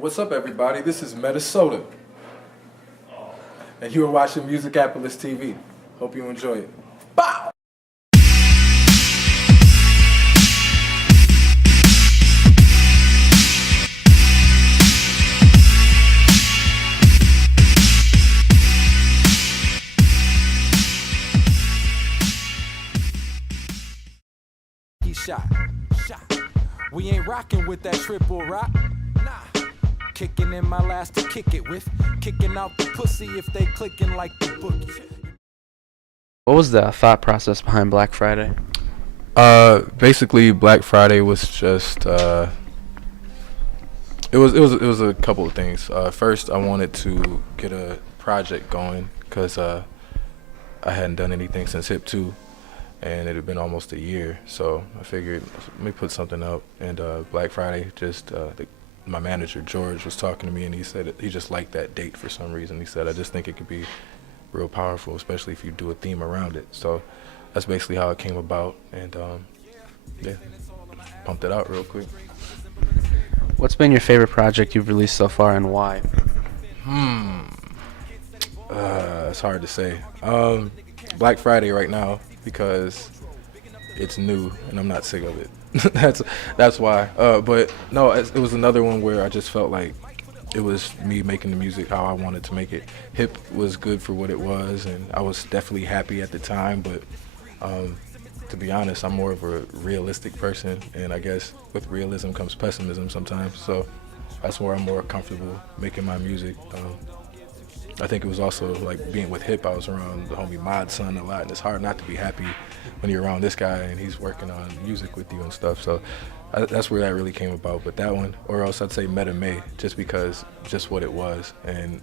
What's up, everybody? This is Metasota, and you are watching Musicapolis.TV. Hope you enjoy it. Bow! Shot. We ain't rocking with that triple rock. Nah. Kicking in my last to kick it with. Kicking out the pussy if they clicking like the bookie. What was the thought process behind Black Friday? Basically, Black Friday was just it was a couple of things. First, I wanted to get a project going because I hadn't done anything since Hip 2. And it had been almost a year, so I figured let me put something up. And Black Friday, my manager George was talking to me, and he said he just liked that date for some reason. He said, I just think it could be real powerful, especially if you do a theme around it. So that's basically how it came about, and yeah, pumped it out real quick. What's been your favorite project you've released so far, and why? It's hard to say. Black Friday right now, because it's new and I'm not sick of it. that's why. But no, it was another one where I just felt like it was me making the music how I wanted to make it. Hip was good for what it was, and I was definitely happy at the time. But to be honest, I'm more of a realistic person, and I guess with realism comes pessimism sometimes. So that's where I'm more comfortable making my music. I think it was also like being with Hip, I was around the homie Mod's son a lot, and it's hard not to be happy when you're around this guy and he's working on music with you and stuff. So that's where that really came about. But that one, or else I'd say Meta May, just because just what it was, and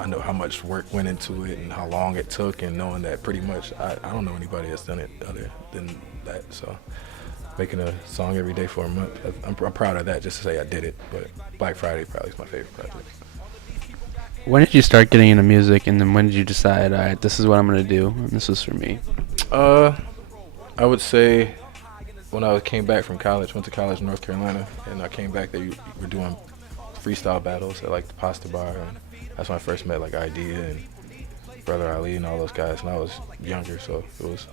I know how much work went into it and how long it took, and knowing that pretty much I don't know anybody that's done it other than that. So making a song every day for a month, I'm proud of that, just to say I did it. But Black Friday probably is my favorite project. When did you start getting into music, and then when did you decide, all right, this is what I'm going to do, and this is for me? I would say when I came back from college, went to college in North Carolina, and I came back there, we were doing freestyle battles at like the Pasta Bar, and that's when I first met like Idea and Brother Ali and all those guys, and I was younger, so it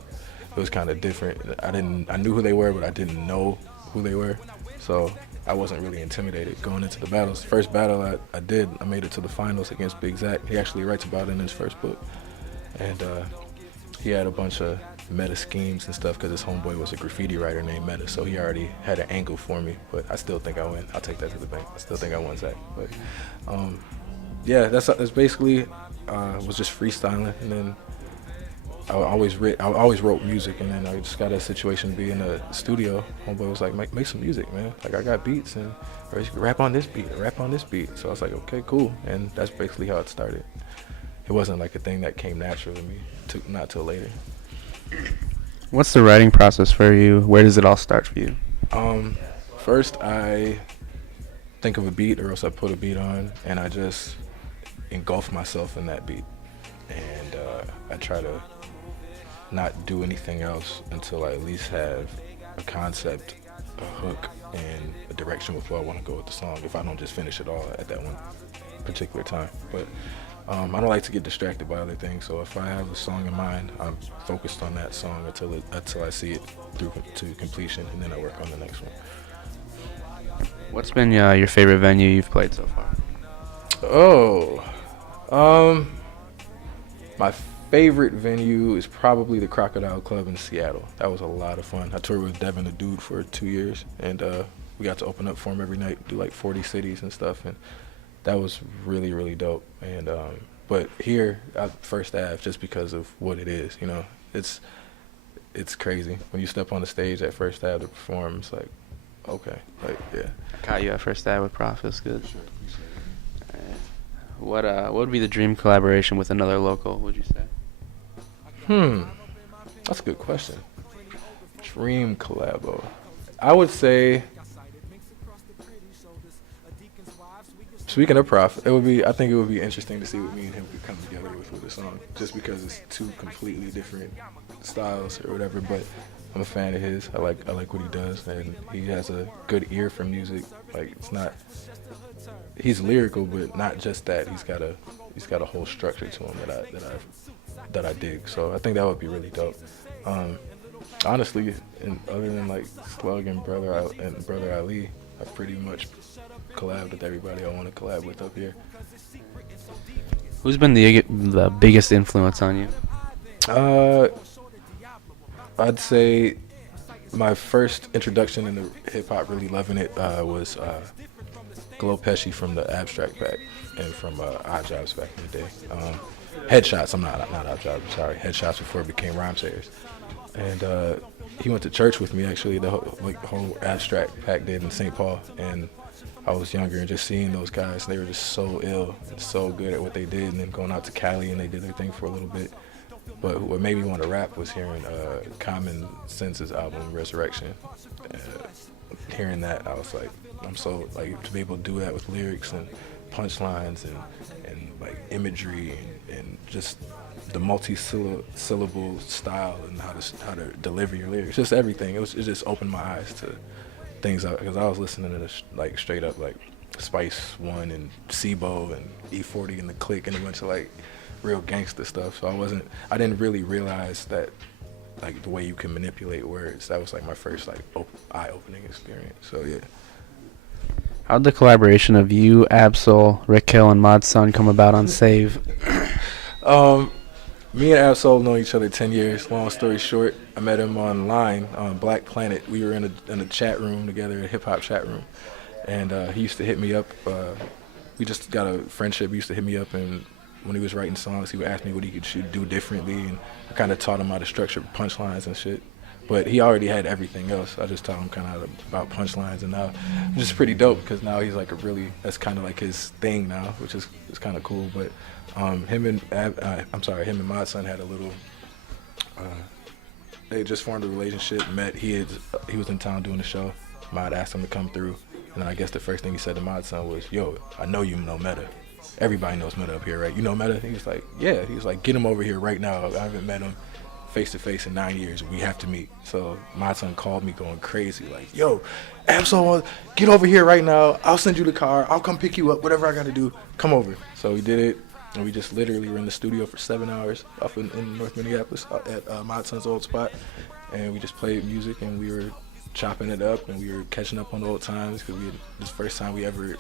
was kind of different. I knew who they were, but I didn't know who they were, so I wasn't really intimidated going into the battles. First battle I did, I made it to the finals against Big Zach. He actually writes about it in his first book. And he had a bunch of meta schemes and stuff because his homeboy was a graffiti writer named Meta, so he already had an angle for me. But I still think I win. I'll take that to the bank. I still think I won Zach. But yeah, that's basically was just freestyling, and then I always wrote music, and then I just got a situation to be in a studio. Homeboy was like, make some music, man. Like, I got beats, and or you can rap on this beat. So I was like, okay, cool. And that's basically how it started. It wasn't like a thing that came natural to me, not till later. What's the writing process for you? Where does it all start for you? First, I think of a beat, or else I put a beat on, and I just engulf myself in that beat. And I try to not do anything else until I at least have a concept, a hook, and a direction with where I want to go with the song, if I don't just finish it all at that one particular time. But I don't like to get distracted by other things, so if I have a song in mind, I'm focused on that song until I see it through to completion, and then I work on the next one. What's been your favorite venue you've played so far? My favorite venue is probably the Crocodile Club in Seattle. That was a lot of fun. I toured with Devin the Dude for 2 years, and we got to open up for him every night, do like 40 cities and stuff, and that was really, really dope. And but here at First Ave, just because of what it is, you know, it's crazy. When you step on the stage at First Ave to perform, it's like, okay, like, yeah. I caught you at First Ave with Prof. That's good. Sure, appreciate it. What would be the dream collaboration with another local, would you say? That's a good question. Dream collabo. I would say, speaking of Prof, I think it would be interesting to see what me and him could come together with a song, just because it's two completely different styles or whatever, but I'm a fan of his. I like what he does, and he has a good ear for music. Like, it's not he's lyrical, but not just that. He's got a whole structure to him that I dig. So I think that would be really dope. Honestly, and other than like Slug and Brother Ali, I pretty much collabed with everybody I want to collab with up here. Who's been the biggest influence on you? I'd say my first introduction into hip hop, really loving it, was Glow Pesci from the Abstract Pack and from Odd Jobs back in the day. Headshots, I'm not Odd Jobs, I'm sorry. Headshots before it became Rhyme Sayers. And he went to church with me, actually, the whole Abstract Pack did in St. Paul. And I was younger, and just seeing those guys, they were just so ill and so good at what they did, and then going out to Cali and they did their thing for a little bit. But what made me want to rap was hearing Common Sense's album, Resurrection. Hearing that, I was like, I'm so, like, to be able to do that with lyrics and punchlines and like imagery and just the multi-syllable style and how to deliver your lyrics, just everything. It just opened my eyes to things, because I was listening to this, like, straight up like Spice One and Sibo and E40 and the Click and a bunch of like real gangster stuff. So I didn't really realize that, like, the way you can manipulate words. That was like my first like eye-opening experience. So yeah. How'd the collaboration of you, Absol, Rick Hill, and Mod Sun come about on Save? Me and Absol know each other 10 years. Long story short, I met him online on Black Planet. We were in a chat room together, a hip-hop chat room. And he used to hit me up. We just got a friendship. He used to hit me up, and when he was writing songs, he would ask me what he should do differently. And I kind of taught him how to structure punchlines and shit. But he already had everything else. I just taught him kind of about punchlines, and now it's just pretty dope, because now he's like that's kind of like his thing now, which is kind of cool. But him and Mod Sun had a little. They just formed a relationship. Met. He was in town doing a show. Mod asked him to come through, and then I guess the first thing he said to Mod Sun was, "Yo, I know you know Meta. Everybody knows Meta up here, right? You know Meta?" He was like, "Yeah." He was like, "Get him over here right now. I haven't met him face to face in 9 years. We have to meet." So my son called me going crazy, like, "Yo, Absol, get over here right now. I'll send you the car. I'll come pick you up. Whatever I got to do, come over." So we did it, and we just literally were in the studio for 7 hours up in North Minneapolis at my son's old spot, and we just played music, and we were chopping it up, and we were catching up on old times, because this first time we ever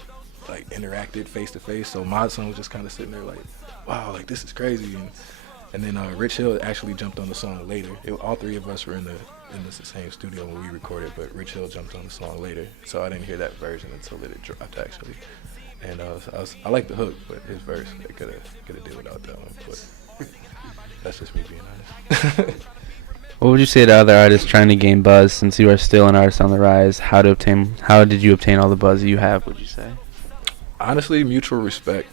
like interacted face to face. So my son was just kind of sitting there like, "Wow, like, this is crazy." And then Rich Hill actually jumped on the song later. All three of us were in the same studio when we recorded, but Rich Hill jumped on the song later. So I didn't hear that version until it dropped, actually. And I like the hook, but his verse, I could have did without that one. But that's just me being honest. What would you say to other artists trying to gain buzz, since you are still an artist on the rise? How did you obtain all the buzz you have, would you say? Honestly, mutual respect.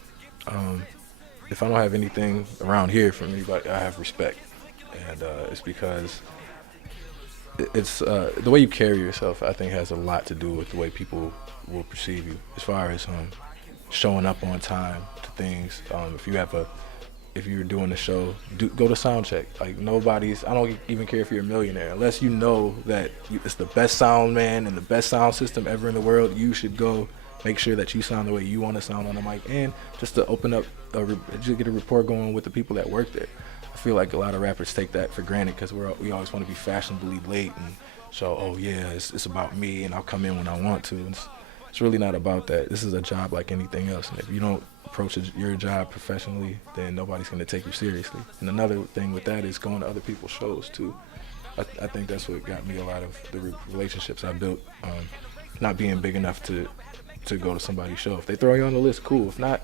If I don't have anything around here from anybody, I have respect. And it's because it's the way you carry yourself, I think, has a lot to do with the way people will perceive you, as far as showing up on time to things. If you're doing a show, go to sound check. Like, I don't even care if you're a millionaire, unless you know that it's the best sound man and the best sound system ever in the world. You should go make sure that you sound the way you want to sound on the mic, and just to open up, just get a rapport going with the people that work there. I feel like a lot of rappers take that for granted, because we always want to be fashionably late and show, oh yeah, it's about me, and I'll come in when I want to. And it's really not about that. This is a job like anything else, and if you don't approach your job professionally, then nobody's going to take you seriously. And another thing with that is going to other people's shows too. I think that's what got me a lot of the relationships I built. Not being big enough to go to somebody's show. If they throw you on the list, cool. If not,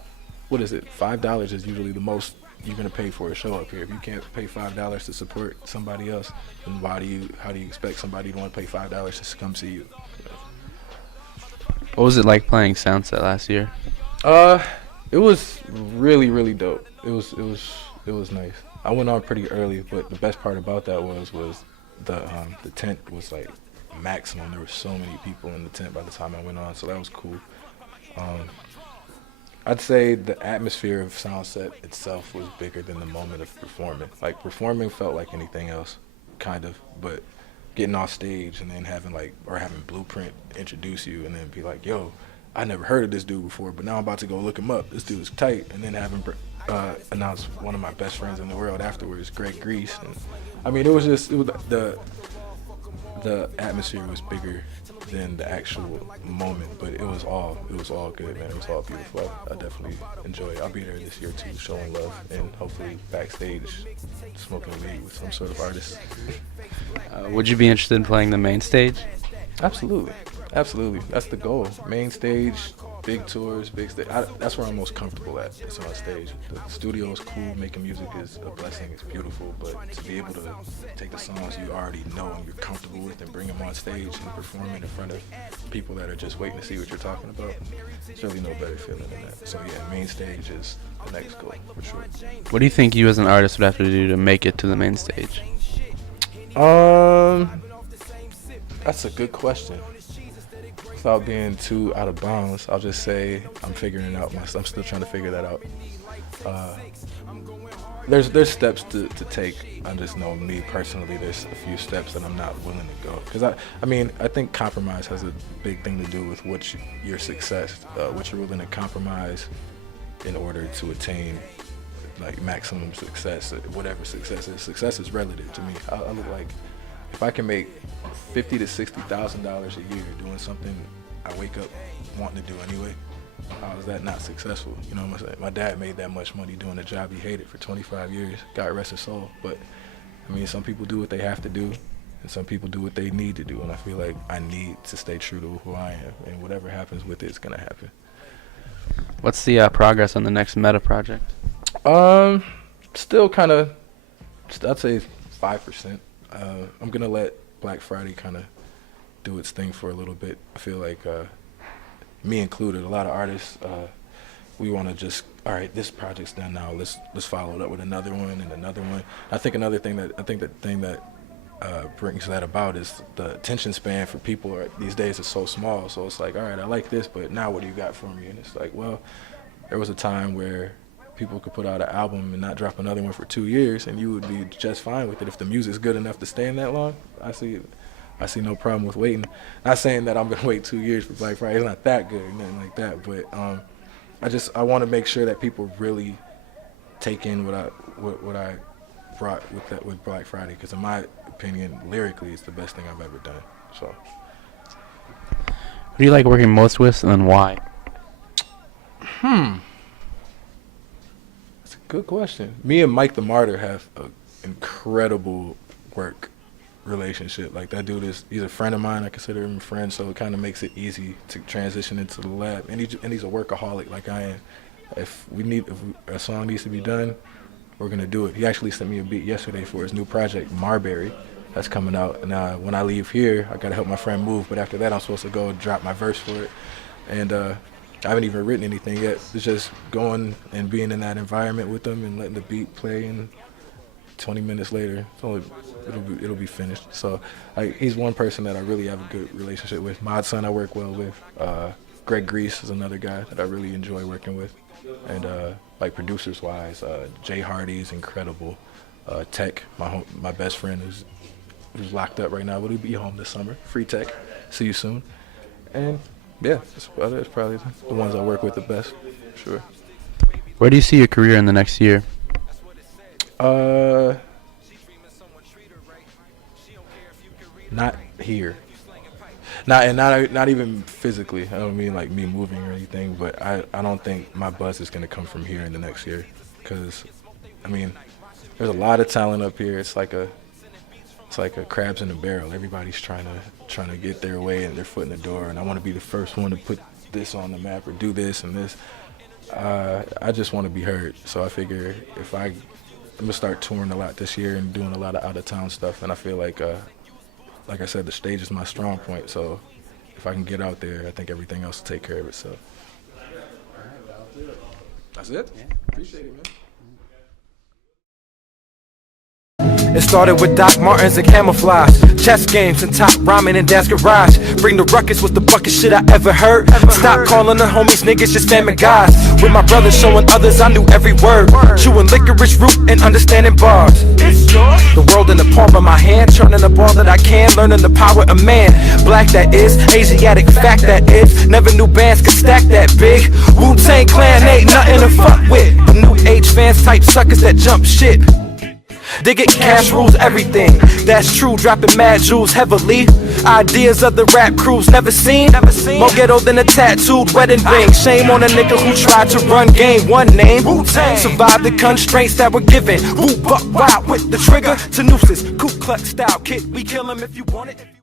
what is it? $5 is usually the most you're gonna pay for a show up here. If you can't pay $5 to support somebody else, then how do you expect somebody to want to pay $5 to come see you? What was it like playing Soundset last year? It was really, really dope. It was nice. I went on pretty early, but the best part about that was the tent was like maximum. There were so many people in the tent by the time I went on, so that was cool. I'd say the atmosphere of Soundset itself was bigger than the moment of performing. Like, performing felt like anything else, kind of, but getting off stage and then having Blueprint introduce you and then be like, yo, I never heard of this dude before, but now I'm about to go look him up. This dude's tight. And then have him announce one of my best friends in the world afterwards, Greg Grease. And, I mean, it was the atmosphere was bigger than the actual moment, but it was all good, man. It was all beautiful. I definitely enjoy it. I'll be there this year too, showing love and hopefully backstage smoking weed with some sort of artist. Would you be interested in playing the main stage? Absolutely. That's the goal. Main stage, big tours, big stage. That's where I'm most comfortable at. It's on stage. The studio is cool. Making music is a blessing. It's beautiful. But to be able to take the songs you already know and you're comfortable with and bring them on stage and perform it in front of people that are just waiting to see what you're talking about, there's really no better feeling than that. So yeah, main stage is the next goal for sure. What do you think you as an artist would have to do to make it to the main stage? That's a good question. Without being too out of bounds, I'll just say I'm figuring it out. I'm still trying to figure that out. There's steps to take. I just know me personally. There's a few steps that I'm not willing to go because I think compromise has a big thing to do with your success, what you're willing to compromise in order to attain like maximum success, whatever success is. Success is relative to me. I look like if I can make $50,000 to $60,000 a year doing something I wake up wanting to do anyway, how is that not successful? You know what I'm saying? My dad made that much money doing a job he hated for 25 years. God rest his soul. But I mean, some people do what they have to do, and some people do what they need to do. And I feel like I need to stay true to who I am, and whatever happens with it, it's gonna happen. What's the progress on the next Meta project? Still kind of, I'd say 5%. I'm gonna let Black Friday kind of do its thing for a little bit. I feel like me included, a lot of artists, we want to just, all right, this project's done now. Let's follow it up with another one and another one. I think the thing that brings that about is the attention span for people these days is so small. So it's like, all right, I like this, but now what do you got for me? And it's like, well, there was a time where people could put out an album and not drop another one for 2 years, and you would be just fine with it if the music's good enough to stand that long. I see no problem with waiting. Not saying that I'm gonna wait 2 years for Black Friday. It's not that good, nothing like that. But I want to make sure that people really take in what I brought with Black Friday, because in my opinion, lyrically, it's the best thing I've ever done. So. Who do you like working most with, and why? That's a good question. Me and Mike the Martyr have an incredible work relationship. Like, that dude he's a friend of mine. I consider him a friend, so it kind of makes it easy to transition into the lab. And he's a workaholic like I am. If a song needs to be done, we're gonna do it. He actually sent me a beat yesterday for his new project, Marbury, that's coming out. And when I leave here, I gotta help my friend move. But after that, I'm supposed to go drop my verse for it. And I haven't even written anything yet. It's just going and being in that environment with them and letting the beat play. And 20 minutes later, it'll be finished. So he's one person that I really have a good relationship with. Mod Son I work well with. Greg Grease is another guy that I really enjoy working with. And like producers wise, Jay Hardy's incredible. Tech, my best friend who's locked up right now, but he'll be home this summer. Free Tech, see you soon. And yeah, that's probably the ones I work with the best, sure. Where do you see your career in the next year? Not here. Not even physically. I don't mean like me moving or anything, but I don't think my buzz is gonna come from here in the next year, because I mean, there's a lot of talent up here. It's like a crabs in a barrel. Everybody's trying to get their way and their foot in the door, and I want to be the first one to put this on the map or do this and this. I just want to be heard. So I figure I'm gonna start touring a lot this year and doing a lot of out of town stuff, and I feel like I said, the stage is my strong point. So if I can get out there, I think everything else will take care of itself. That's it. It's started with Doc Martens and camouflage, chess games and top rhyming in Dad's garage. Bring the ruckus was the bucket shit I ever heard. Stop calling the homies niggas, just spamming guys. With my brothers showing others I knew every word. Chewing licorice root and understanding bars. The world in the palm of my hand, churning up all that I can, learning the power of man. Black that is, Asiatic fact that is. Never knew bands could stack that big. Wu-Tang Clan ain't nothing to fuck with. The new age fans type suckers that jump shit. Dig it, cash rules everything. That's true, dropping mad jewels heavily. Ideas of the rap crews never seen. More ghetto than a tattooed wedding ring. Shame on a nigga who tried to run game. One name, Wu-Tang. Survived the constraints that were given. Woo, buck wild with the trigger to nooses. Ku Klux style kid, we kill him if you want it.